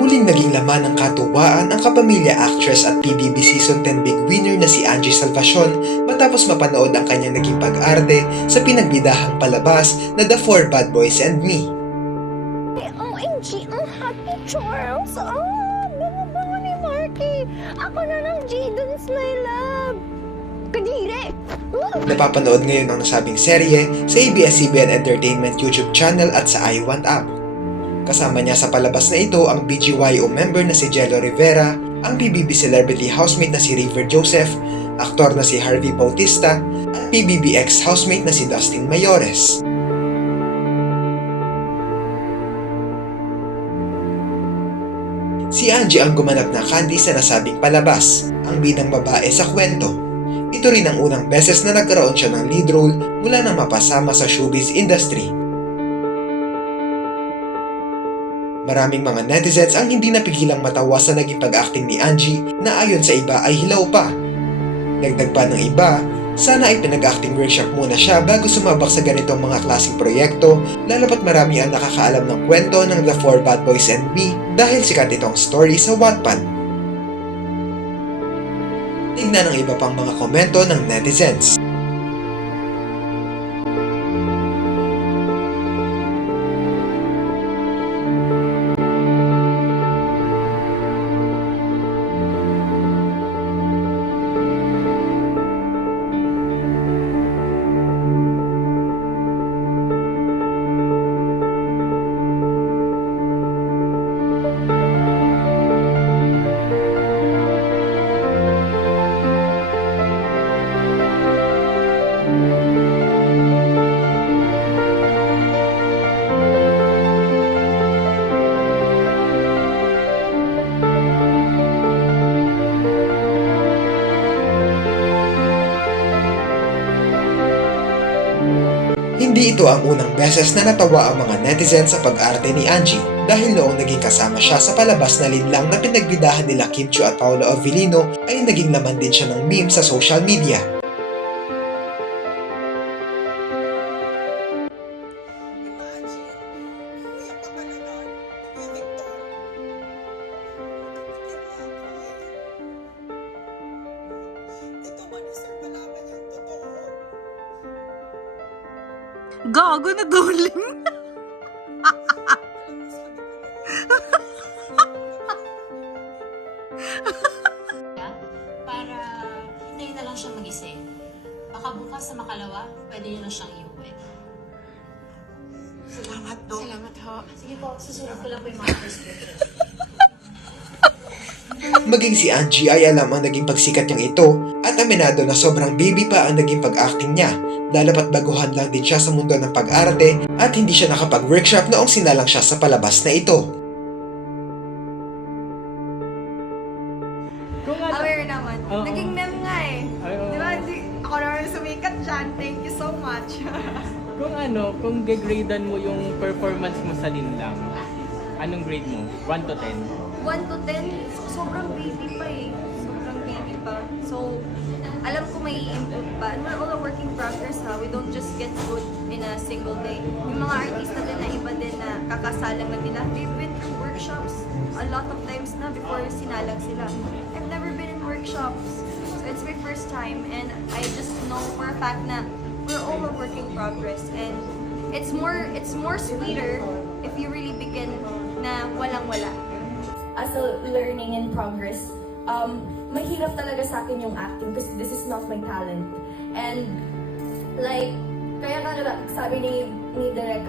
Muling naging laman ng katuwaan ang kapamilya actress at PBB Season 10 big winner na si Angie Salvacion matapos mapanood ang kanyang naging pag-arte sa pinagbidahang palabas na The Four Bad Boys and Me. OMG, ang Happy Charles! Bango-bango ni Marky! Ako na ng Jadon's my love! Kadire! Napapanood ngayon ang nasabing serye sa ABS-CBN Entertainment YouTube channel at sa iWant app. Kasama niya sa palabas na ito ang BGYO member na si Jello Rivera, ang PBB celebrity housemate na si River Joseph, aktor na si Harvey Bautista, at PBB ex-housemate na si Dustin Mayores. Si Angie ang gumanap na Candy sa nasabing palabas, ang bidang babae sa kwento. Ito rin ang unang beses na nagkaroon siya ng lead role mula nang mapasama sa showbiz industry. Maraming mga netizens ang hindi napigilang matawa sa naging pag-acting ni Angie na ayon sa iba ay hilaw pa. Dagdag pa ng iba, sana ay pinag-acting workshop muna siya bago sumabak sa ganitong mga klaseng proyekto, lalo pat marami ang nakakaalam ng kwento ng The Four Bad Boys and Me dahil sikat itong story sa Wattpad. Tignan ang iba pang mga komento ng netizens. Hindi ito ang unang beses na natawa ang mga netizens sa pag-arte ni Angie dahil noong naging kasama siya sa palabas na linlang na pinagbidahan nila Kim Chiu at Paolo Avellino ay naging laman din siya ng meme sa social media. Gago na duling. Para hintayin na lang siya magising. Baka bukas sa makalawa, pwede niyo na siyang iuwi. Salamat, Dok. Salamat ho. Sige po, susunod ko lang po yung mga prescription. Maging si Angie ay alam ang naging pagsikat niyang ito at aminado na sobrang baby pa ang naging pag-acting niya, lalo pat baguhan lang din siya sa mundo ng pag-arte at hindi siya nakapag-workshop noong sinalang siya sa palabas na ito. Aware naman. Oo. Naging meme nga eh. Oo. Di ba? Ako naman sumikat dyan. Thank you so much. Kung gegradean mo yung performance mo sa linlang, anong grade mo? 1 to 10? 1 to 10, sobrang baby pa eh. Sobrang baby pa. So, alam ko may improve pa. And we're all a work in progress ha. We don't just get good in a single day. Yung mga artista din na iba din na kakasalang na nila, they've been through workshops a lot of times na before sinalang sila. I've never been in workshops. So it's my first time and I just know for a fact na we're all a work in progress and it's more sweeter if you really begin na walang-wala. As a learning in progress, mahirap talaga sa akin yung acting because this is not my talent. And like, kaya nga sabi ni Direk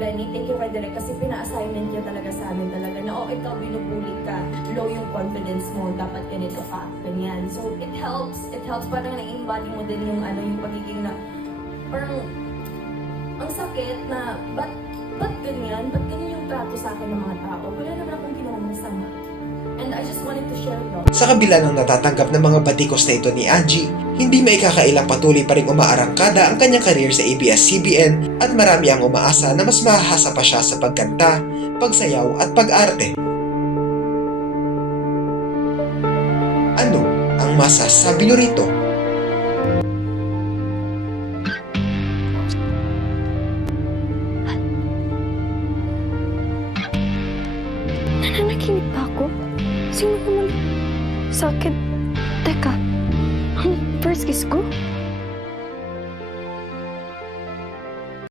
Benny, thank you kay Direk kasi pina-assignment niya talaga sa amin talaga na ikaw binubulit ka, low yung confidence mo, dapat ganito ka, ganyan. So it helps parang na-embody mo din yung yung pagiging na parang ang sakit na ba't ganyan yung trato sa akin ng mga tao, wala naman akong ginawang masama. And I just wanted to share it. Sa kabila ng natatanggap ng mga batikos na ito ni Angie, hindi maikakailang patuloy pa rin umaarangkada ang kanyang career sa ABS-CBN at marami ang umaasa na mas mahahasa pa siya sa pagkanta, pagsayaw at pag-arte. Ano ang masasabi niyo rito? Nananaginip ba ako? Sino naman? Sakit. Teka, ang first kiss ko?